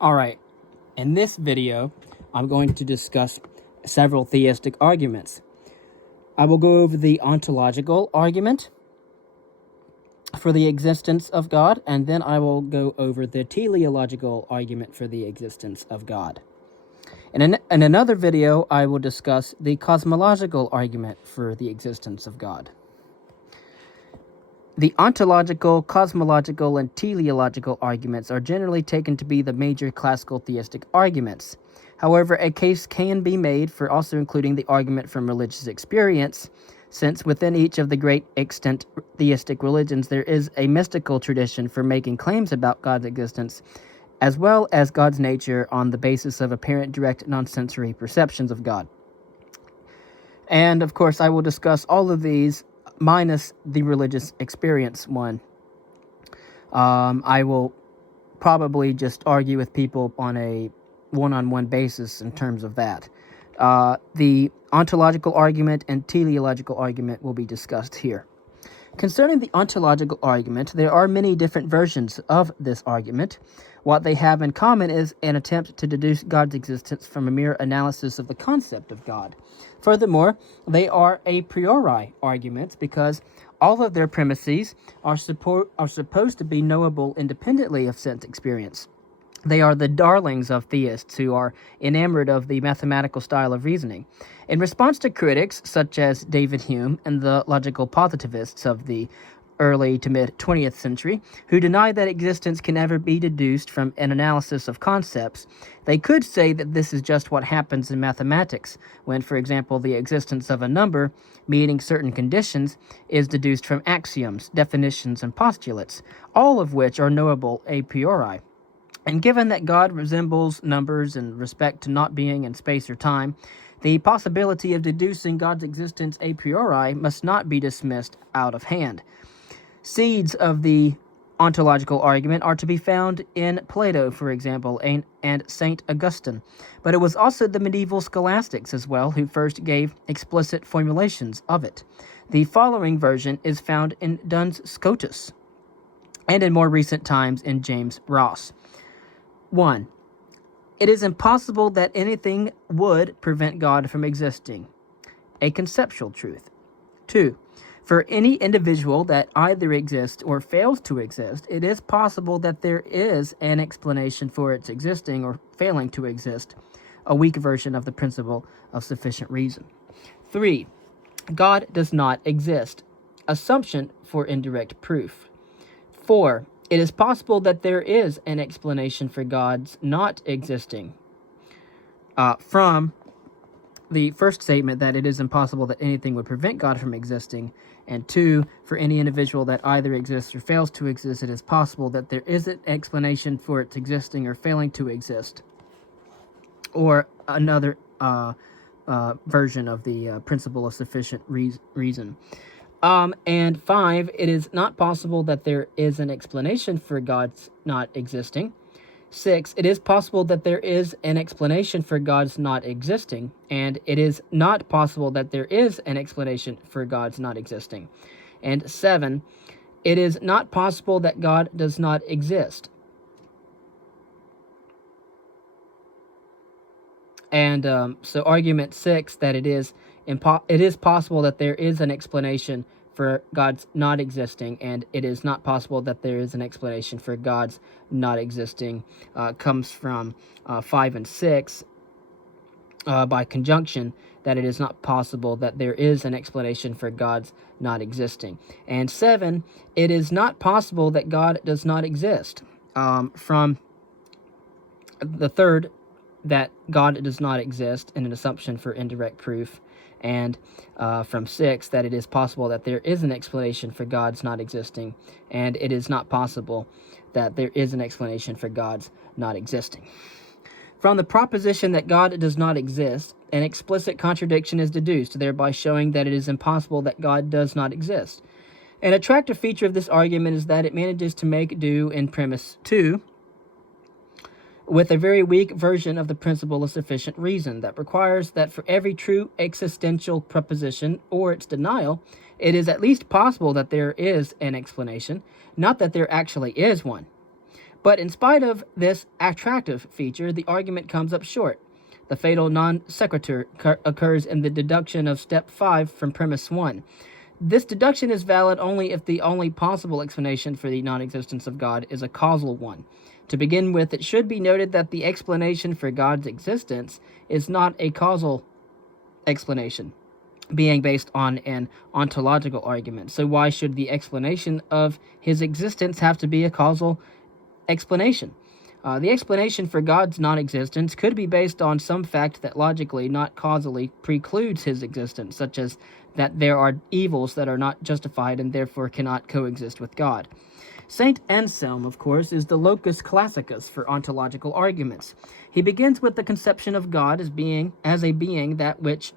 Alright, in this video, I'm going to discuss several theistic arguments. I will go over the ontological argument for the existence of God, and then I will go over the teleological argument for the existence of God. In another video, I will discuss the cosmological argument for the existence of God. The ontological, cosmological, and teleological arguments are generally taken to be the major classical theistic arguments. However, a case can be made for also including the argument from religious experience, since within each of the great extant theistic religions there is a mystical tradition for making claims about God's existence, as well as God's nature on the basis of apparent direct non-sensory perceptions of God. And, of course, I will discuss all of these minus the religious experience one. I will probably just argue with people on a one-on-one basis in terms of that. The ontological argument and teleological argument will be discussed here. Concerning the ontological argument, there are many different versions of this argument. What they have in common is an attempt to deduce God's existence from a mere analysis of the concept of God. Furthermore, they are a priori arguments because all of their premises are supposed to be knowable independently of sense experience. They are the darlings of theists who are enamored of the mathematical style of reasoning. In response to critics such as David Hume and the logical positivists of the early to mid-20th century, who deny that existence can ever be deduced from an analysis of concepts, they could say that this is just what happens in mathematics, when, for example, the existence of a number, meeting certain conditions, is deduced from axioms, definitions, and postulates, all of which are knowable a priori. And given that God resembles numbers in respect to not being in space or time, the possibility of deducing God's existence a priori must not be dismissed out of hand. Seeds of the ontological argument are to be found in Plato, for example, and St. Augustine, but it was also the medieval scholastics as well who first gave explicit formulations of it. The following version is found in Duns Scotus, and in more recent times in James Ross. 1. It is impossible that anything would prevent God from existing. A conceptual truth. 2. For any individual that either exists or fails to exist, it is possible that there is an explanation for its existing or failing to exist, a weak version of the principle of sufficient reason. 3. God does not exist. Assumption for indirect proof. 4. It is possible that there is an explanation for God's not existing. From the first statement that it is impossible that anything would prevent God from existing, and 2, for any individual that either exists or fails to exist, it is possible that there is an explanation for its existing or failing to exist, or another version of the principle of sufficient reason. And 5, it is not possible that there is an explanation for God's not existing. 6, it is possible that there is an explanation for God's not existing, and it is not possible that there is an explanation for God's not existing. And 7, it is not possible that God does not exist. And so argument 6, that it is possible that there is an explanation for God's not existing, and it is not possible that there is an explanation for God's not existing, comes from 5 and 6 by conjunction, that it is not possible that there is an explanation for God's not existing. And 7, it is not possible that God does not exist, from the third, that God does not exist, in an assumption for indirect proof, and from 6, that it is possible that there is an explanation for God's not existing, and it is not possible that there is an explanation for God's not existing. From the proposition that God does not exist, an explicit contradiction is deduced, thereby showing that it is impossible that God does not exist. An attractive feature of this argument is that it manages to make do in premise 2 with a very weak version of the principle of sufficient reason that requires that for every true existential proposition or its denial, it is at least possible that there is an explanation, not that there actually is one. But in spite of this attractive feature, the argument comes up short. The fatal non sequitur occurs in the deduction of step 5 from premise 1. This deduction is valid only if the only possible explanation for the non-existence of God is a causal one. To begin with, it should be noted that the explanation for God's existence is not a causal explanation, being based on an ontological argument. So why should the explanation of his existence have to be a causal explanation? The explanation for God's non-existence could be based on some fact that logically, not causally, precludes his existence, such as that there are evils that are not justified and therefore cannot coexist with God. Saint Anselm, of course, is the locus classicus for ontological arguments. He begins with the conception of God as a being that which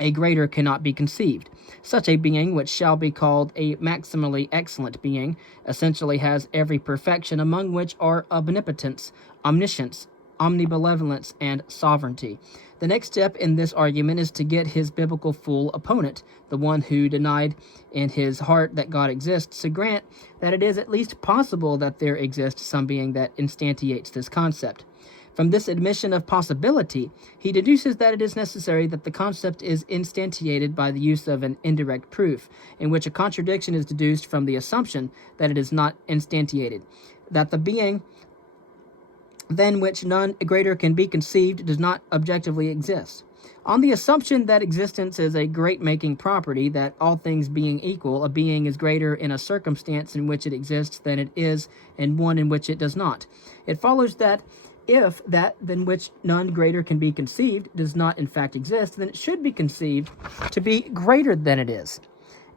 a greater cannot be conceived. Such a being, which shall be called a maximally excellent being, essentially has every perfection, among which are omnipotence, omniscience, omnibenevolence, and sovereignty. The next step in this argument is to get his biblical fool opponent, the one who denied in his heart that God exists, to grant that it is at least possible that there exists some being that instantiates this concept. From this admission of possibility, he deduces that it is necessary that the concept is instantiated by the use of an indirect proof, in which a contradiction is deduced from the assumption that it is not instantiated, that the being than which none greater can be conceived does not objectively exist. On the assumption that existence is a great-making property, that all things being equal, a being is greater in a circumstance in which it exists than it is in one in which it does not, it follows that if that than which none greater can be conceived does not in fact exist, then it should be conceived to be greater than it is.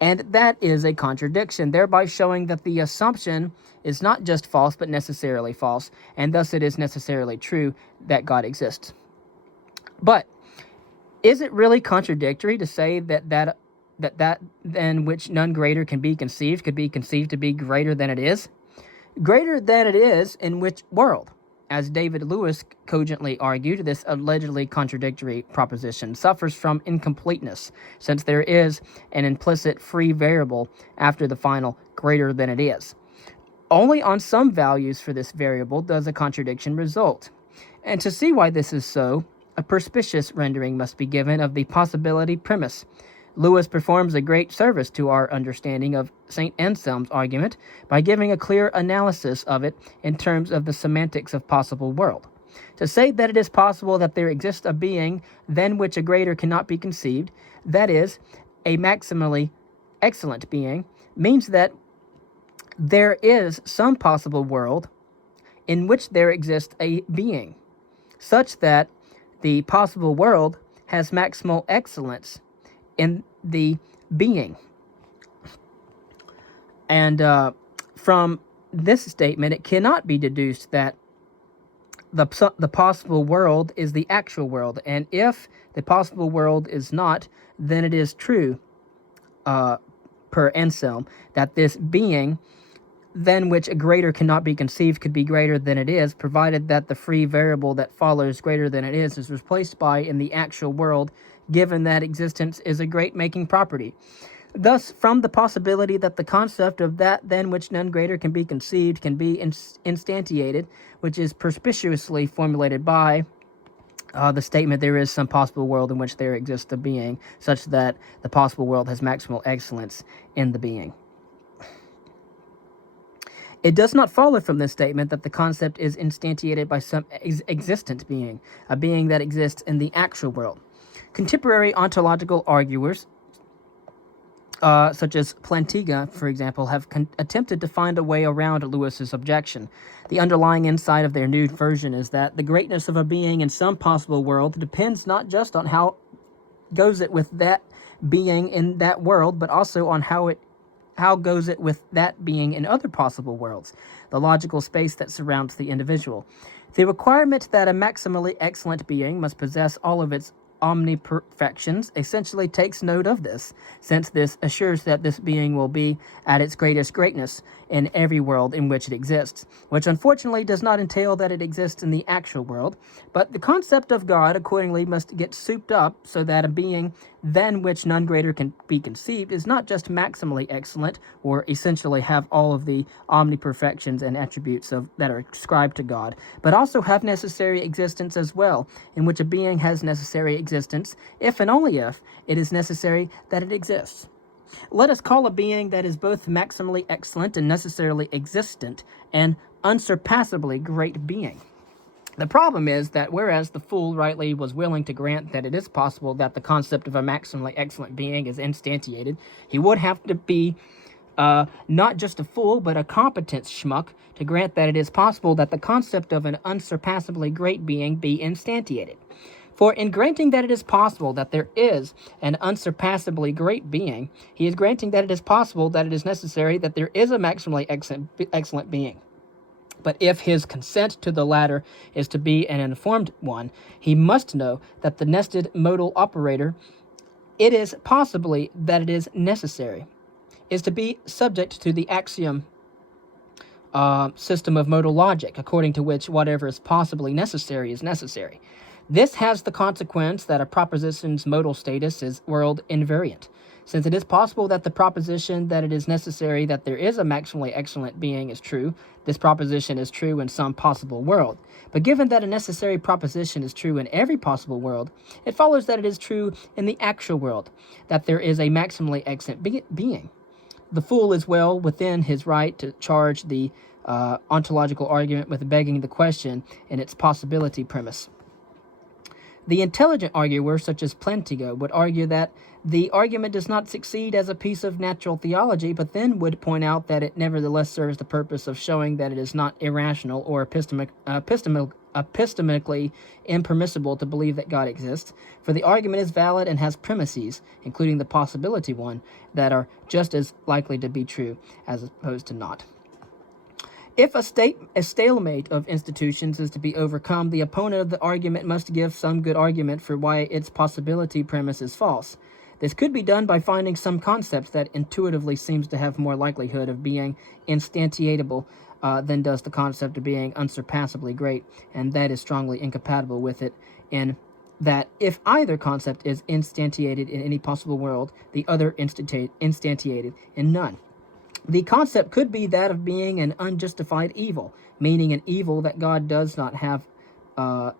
And that is a contradiction, thereby showing that the assumption is not just false, but necessarily false, and thus it is necessarily true that God exists. But is it really contradictory to say that than which none greater can be conceived could be conceived to be greater than it is? Greater than it is in which world? As David Lewis cogently argued, this allegedly contradictory proposition suffers from incompleteness, since there is an implicit free variable after the final greater than it is. Only on some values for this variable does a contradiction result. And to see why this is so, a perspicuous rendering must be given of the possibility premise. Lewis performs a great service to our understanding of St. Anselm's argument by giving a clear analysis of it in terms of the semantics of possible world. To say that it is possible that there exists a being than which a greater cannot be conceived, that is, a maximally excellent being, means that there is some possible world in which there exists a being, such that the possible world has maximal excellence in the being. And from this statement, it cannot be deduced that the possible world is the actual world. And if the possible world is not, then it is true, per Anselm, that this being than which a greater cannot be conceived could be greater than it is, provided that the free variable that follows greater than it is replaced by in the actual world, given that existence is a great-making property. Thus, from the possibility that the concept of that than which none greater can be conceived can be instantiated, which is perspicuously formulated by the statement, there is some possible world in which there exists a being, such that the possible world has maximal excellence in the being. It does not follow from this statement that the concept is instantiated by some existent being, a being that exists in the actual world. Contemporary ontological arguers, such as Plantinga, for example, have attempted to find a way around Lewis's objection. The underlying insight of their new version is that the greatness of a being in some possible world depends not just on how goes it with that being in that world, but also on how goes it with that being in other possible worlds, the logical space that surrounds the individual. The requirement that a maximally excellent being must possess all of its omniperfections essentially takes note of this, since this assures that this being will be at its greatest greatness in every world in which it exists, which unfortunately does not entail that it exists in the actual world, but the concept of God accordingly must get souped up so that a being than which none greater can be conceived is not just maximally excellent, or essentially have all of the omniperfections and attributes that are ascribed to God, but also have necessary existence as well, in which a being has necessary existence, if and only if it is necessary that it exists. Let us call a being that is both maximally excellent and necessarily existent an unsurpassably great being. The problem is that whereas the fool rightly was willing to grant that it is possible that the concept of a maximally excellent being is instantiated, he would have to be not just a fool, but a competent schmuck to grant that it is possible that the concept of an unsurpassably great being be instantiated. For in granting that it is possible that there is an unsurpassably great being, he is granting that it is possible that it is necessary that there is a maximally excellent being. But if his consent to the latter is to be an informed one, he must know that the nested modal operator, it is possibly that it is necessary, is to be subject to the axiom system of modal logic, according to which whatever is possibly necessary is necessary. This has the consequence that a proposition's modal status is world invariant. Since it is possible that the proposition that it is necessary that there is a maximally excellent being is true, this proposition is true in some possible world. But given that a necessary proposition is true in every possible world, it follows that it is true in the actual world, that there is a maximally excellent being. The fool is well within his right to charge the ontological argument with begging the question in its possibility premise. The intelligent arguer, such as Plantinga, would argue that the argument does not succeed as a piece of natural theology, but then would point out that it nevertheless serves the purpose of showing that it is not irrational or epistemically impermissible to believe that God exists, for the argument is valid and has premises, including the possibility one, that are just as likely to be true as opposed to not. If a stalemate of institutions is to be overcome, the opponent of the argument must give some good argument for why its possibility premise is false. This could be done by finding some concept that intuitively seems to have more likelihood of being instantiatable than does the concept of being unsurpassably great, and that is strongly incompatible with it, in that if either concept is instantiated in any possible world, the other instantiated in none. The concept could be that of being an unjustified evil, meaning an evil that God does not have a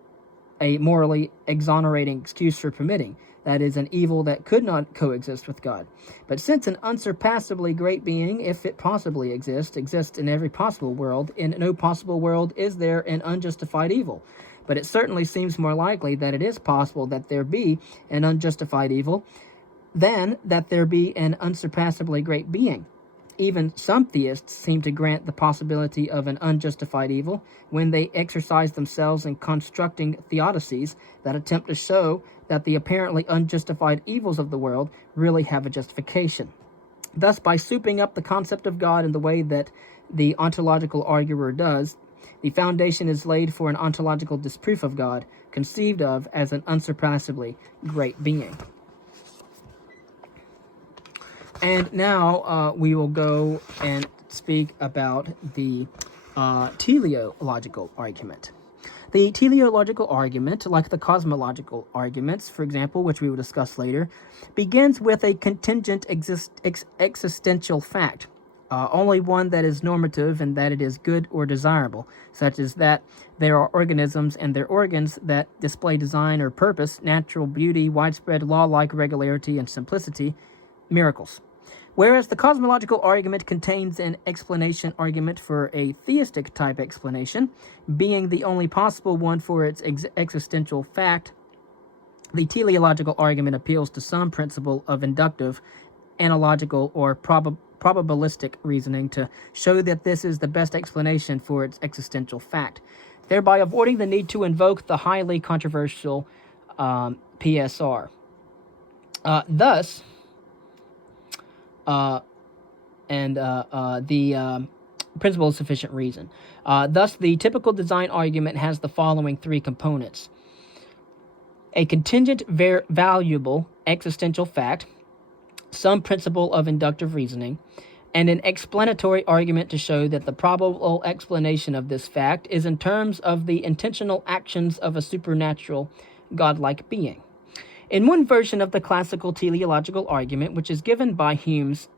morally exonerating excuse for permitting. That is, an evil that could not coexist with God. But since an unsurpassably great being, if it possibly exists in every possible world, in no possible world is there an unjustified evil. But it certainly seems more likely that it is possible that there be an unjustified evil than that there be an unsurpassably great being. Even some theists seem to grant the possibility of an unjustified evil when they exercise themselves in constructing theodicies that attempt to show that the apparently unjustified evils of the world really have a justification. Thus, by souping up the concept of God in the way that the ontological arguer does, the foundation is laid for an ontological disproof of God, conceived of as an unsurpassably great being. And now we will go and speak about the teleological argument. The teleological argument, like the cosmological arguments, for example, which we will discuss later, begins with a contingent existential fact, only one that is normative and that it is good or desirable, such as that there are organisms and their organs that display design or purpose, natural beauty, widespread law-like regularity and simplicity, miracles. Whereas the cosmological argument contains an explanation argument for a theistic type explanation, being the only possible one for its existential fact, the teleological argument appeals to some principle of inductive, analogical, or probabilistic reasoning to show that this is the best explanation for its existential fact, thereby avoiding the need to invoke the highly controversial PSR. The principle of sufficient reason. Thus, the typical design argument has the following three components: a contingent valuable existential fact, some principle of inductive reasoning, and an explanatory argument to show that the probable explanation of this fact is in terms of the intentional actions of a supernatural, godlike being. In one version of the classical teleological argument, which is given by Hume's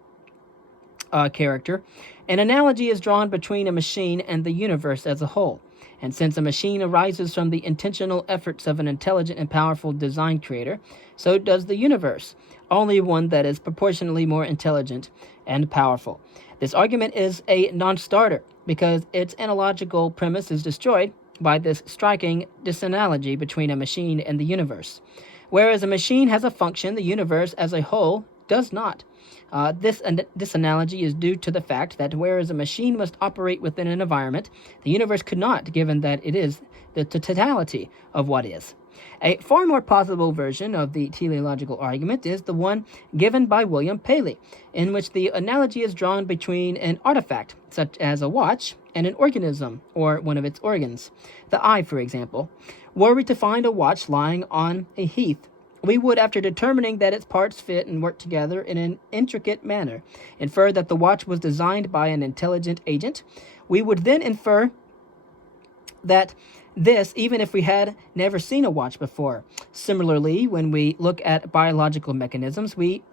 character, an analogy is drawn between a machine and the universe as a whole. And since a machine arises from the intentional efforts of an intelligent and powerful design creator, so does the universe, only one that is proportionally more intelligent and powerful. This argument is a non-starter because its analogical premise is destroyed by this striking disanalogy between a machine and the universe. Whereas a machine has a function, the universe as a whole does not. This analogy is due to the fact that whereas a machine must operate within an environment, the universe could not, given that it is the totality of what is. A far more plausible version of the teleological argument is the one given by William Paley, in which the analogy is drawn between an artifact, such as a watch, and an organism, or one of its organs. The eye, for example. Were we to find a watch lying on a heath, we would, after determining that its parts fit and work together in an intricate manner, infer that the watch was designed by an intelligent agent. We would then infer that this, even if we had never seen a watch before. Similarly, when we look at biological mechanisms, we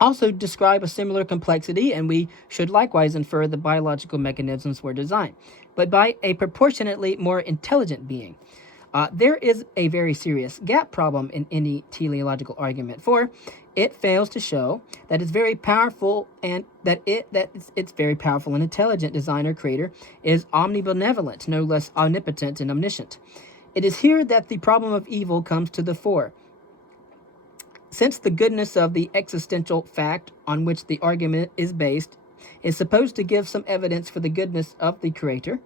also describe a similar complexity, and we should likewise infer the biological mechanisms were designed, but by a proportionately more intelligent being. There is a very serious gap problem in any teleological argument, for it fails to show that it's very powerful and its very powerful and intelligent designer creator is omnibenevolent, no less omnipotent and omniscient. It is here that the problem of evil comes to the fore. Since the goodness of the existential fact on which the argument is based is supposed to give some evidence for the goodness of the creator,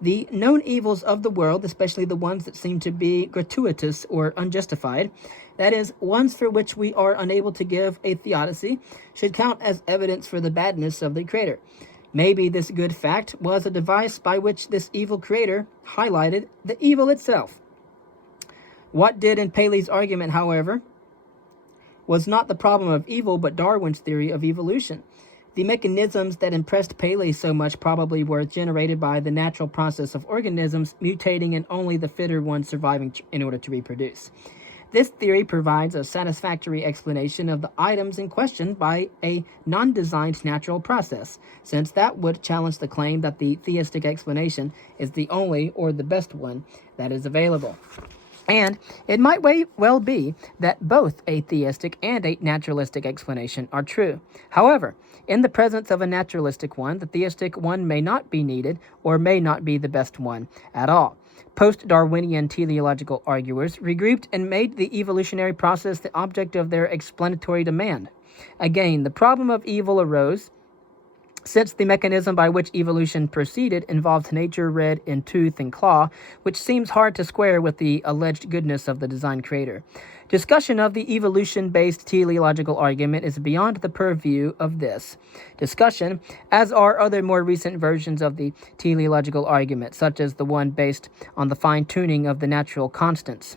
the known evils of the world, especially the ones that seem to be gratuitous or unjustified, that is, ones for which we are unable to give a theodicy, should count as evidence for the badness of the creator. Maybe this good fact was a device by which this evil creator highlighted the evil itself. What did in Paley's argument, however, was not the problem of evil, but Darwin's theory of evolution. The mechanisms that impressed Paley so much probably were generated by the natural process of organisms mutating and only the fitter ones surviving in order to reproduce. This theory provides a satisfactory explanation of the items in question by a non-designed natural process, since that would challenge the claim that the theistic explanation is the only or the best one that is available. And it might well be that both a theistic and a naturalistic explanation are true. However, in the presence of a naturalistic one, the theistic one may not be needed or may not be the best one at all. Post-Darwinian teleological arguers regrouped and made the evolutionary process the object of their explanatory demand. Again, the problem of evil arose since the mechanism by which evolution proceeded involved nature read in tooth and claw, which seems hard to square with the alleged goodness of the design creator. Discussion of the evolution-based teleological argument is beyond the purview of this discussion, as are other more recent versions of the teleological argument, such as the one based on the fine-tuning of the natural constants.